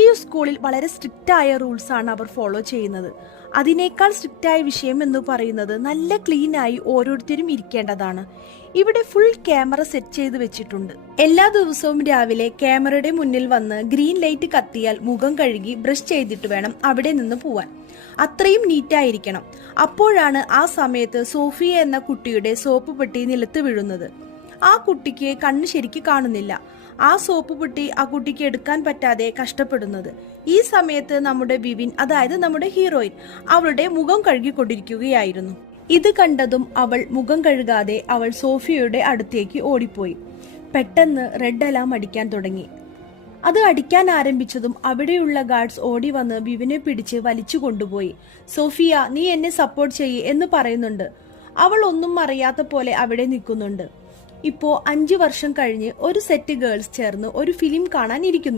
ഈ സ്കൂളിൽ വളരെ സ്ട്രിക്റ്റ് ആയ റൂൾസ് ആണ് അവർ ഫോളോ ചെയ്യുന്നത്. അതിനേക്കാൾ സ്ട്രിക്റ്റ് ആയ വിഷയം എന്ന് പറയുന്നത് നല്ല ക്ലീൻ ആയി ഓരോരുത്തരും ഇരിക്കേണ്ടതാണ്. ഇവിടെ ഫുൾ ക്യാമറ സെറ്റ് ചെയ്ത് വെച്ചിട്ടുണ്ട്. എല്ലാ ദിവസവും രാവിലെ ക്യാമറയുടെ മുന്നിൽ വന്ന് ഗ്രീൻ ലൈറ്റ് കത്തിയാൽ മുഖം കഴുകി ബ്രഷ് ചെയ്തിട്ട് വേണം അവിടെ നിന്ന് പോവാൻ. അത്രയും നീറ്റായിരിക്കണം. അപ്പോഴാണ് ആ സമയത്ത് സോഫിയ എന്ന കുട്ടിയുടെ സോപ്പ് പെട്ടി നിലത്ത് വീഴുന്നത്. ആ കുട്ടിക്ക് കണ്ണ് ശരിക്ക് കാണുന്നില്ല. ആ സോപ്പ് പെട്ടി ആ കുട്ടിക്ക് എടുക്കാൻ പറ്റാതെ കഷ്ടപ്പെടുന്നത്. ഈ സമയത്ത് നമ്മുടെ വിവിൻ, അതായത് നമ്മുടെ ഹീറോയിൻ, അവളുടെ മുഖം കഴുകിക്കൊണ്ടിരിക്കുകയായിരുന്നു. ഇത് കണ്ടതും അവൾ മുഖം കഴുകാതെ അവൾ സോഫിയയുടെ അടുത്തേക്ക് ഓടിപ്പോയി. പെട്ടെന്ന് റെഡ് അലാം അടിക്കാൻ തുടങ്ങി. അത് അടിക്കാൻ ആരംഭിച്ചതും അവിടെയുള്ള ഗാർഡ്സ് ഓടി വന്ന് വിവിനെ പിടിച്ച് വലിച്ചു കൊണ്ടുപോയി. സോഫിയ, നീ എന്നെ സപ്പോർട്ട് ചെയ്യ് എന്ന് പറയുന്നുണ്ട്. അവൾ ഒന്നും അറിയാത്ത പോലെ അവിടെ നിൽക്കുന്നുണ്ട്. ഇപ്പോ 5 വർഷം കഴിഞ്ഞ് ഒരു സെറ്റ് ഗേൾസ് ചേർന്ന് ഒരു ഫിലിം കാണാൻ ഇരിക്കുന്നു.